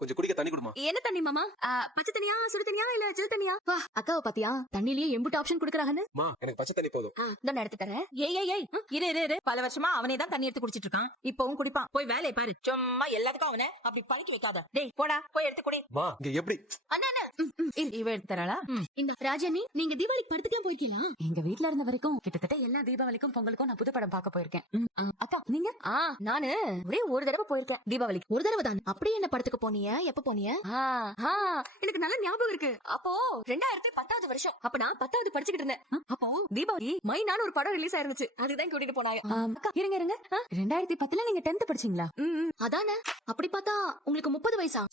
கொஞ்சம் குடிக்க தண்ணி குடுமா. என்ன தண்ணி மாமா? பச்சை தண்ணியா, சுடு தண்ணியா, இல்ல ஜில் தண்ணியா? வா, அக்காவை பாத்தியா? தண்ணிலேயே எம்புட்டு ஆப்ஷன் குடுக்கறாங்கன்னு. மா, எனக்கு பச்சை தண்ணி போதும். நான் எடுத்து தரேன். ஏய் இரு பல வருஷமா அவனே தான் தண்ணி எடுத்து குடிச்சிட்டு இருக்கான். இப்பவும் குடிப்பான். போய் வேலையை பாரு. சும்மா எல்லாத்துக்கும் அவனை அப்படி பழிக்க வைக்காத. டேய் போடா, போய் எடுத்து குடி. மா, இங்க எப்படி? அண்ணா இவ எடுத்து தராளா? இந்த ராஜாணி, நீங்க தீபாவளிக்கு படத்துக்குலாம் போயிருக்கீங்களா? எங்க வீட்ல இருந்த வரைக்கும் கிட்டத்தட்ட எல்லா தீபாவளிக்கும் பொங்கலுக்கும் நான் புது படம் பார்க்க போயிருக்கேன். அக்கா நீங்க? நானு ஒரே ஒரு தடவை போயிருக்கேன் தீபாவளிக்கு. ஒரு தடவை தான். அப்படி என்ன படத்துக்கு போனீங்க? எப்ப போனீங்க? எனக்கு நல்ல ஞாபகம் இருக்கு. அப்போ 2010 வருஷம். அப்ப நான் 10வது படிச்சுக்கிட்டு இருந்தேன். அப்போ தீபாவளி மைனான்னு ஒரு படம் ரிலீஸ் ஆயிருந்துச்சு. அதுதான் கூட்டிட்டு போனாங்க. அக்கா இருங்க 2010 நீங்க 10th படிச்சீங்களா? அதானே. அப்படி பார்த்தா உங்களுக்கு 30 வயசா?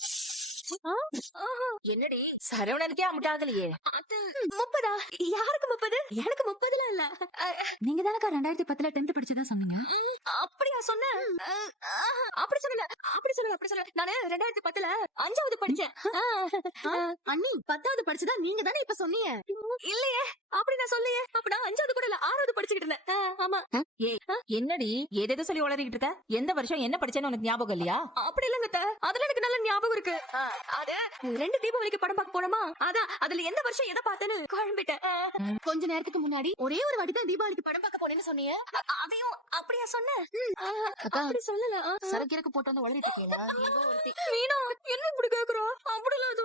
என்னடி சரவணனுக்கே அமுட்டாகலையே. 30? யாருக்கு 30? எனக்கு 30லாம் இல்ல. நீங்க தானக்கா 2010 10th படிச்சதா சொன்னீங்க. அப்படியா சொன்னேன்? அப்படி சொல்லல. நானு 2010 5வது படிச்சேன். அண்ணி 10வது படிச்சதா நீங்க தானே இப்ப சொன்னீங்க. இல்லையே, அப்படி நான் சொல்லையே. அப்ப நான் 5வது கூட இல்ல 6வது படிச்சுக்கிட்டு இருந்தேன். ஆமா. என்னடி ஏதேதோ சொல்லி உளறிக்கிட்டு இருக்க? எந்த வருஷம் என்ன படிச்சேன்னு உனக்கு ஞாபகம் இல்லையா? அப்படி இல்லங்க, அதுல எனக்கு நல்ல ஞாபகம் இருக்கு. அது 2 தீபாவளிக்கு படம் பார்க்க போனோமா, அதான் அதுல எந்த வருஷம் எதை பார்த்தேன்னு குழம்பிட்டேன். கொஞ்ச நேரத்துக்கு முன்னாடி ஒரே ஒரு வாட்டி தான் தீபாவளிக்கு படம் பார்க்க போனேன்னு சொன்னீங்க. அதையும் அப்படியா சொன்னேன்? அப்படி சொல்லல. சரக்கிரக்கு போட்டு வந்து உளறிட்டு இருக்கீங்களா? என்ன இப்படி கேக்குறோம்? அப்படிலாம்